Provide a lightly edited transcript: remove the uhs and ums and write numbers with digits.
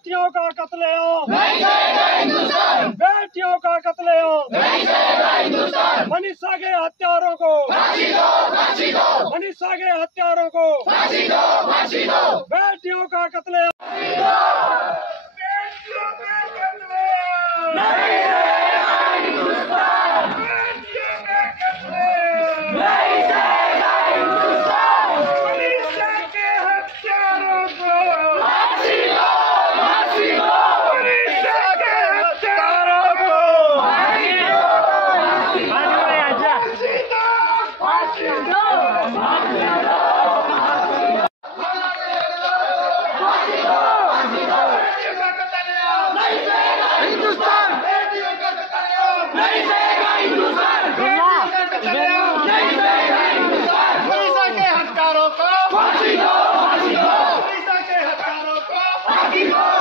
बेटियों का कत्लेआम बेटियों का कत्लेआम मनीषा के हत्यारों को मनीषा के हत्यारों को बेटियों का कत्लेआम फांसी दो, फांसी दो, फांसी दो, फांसी दो।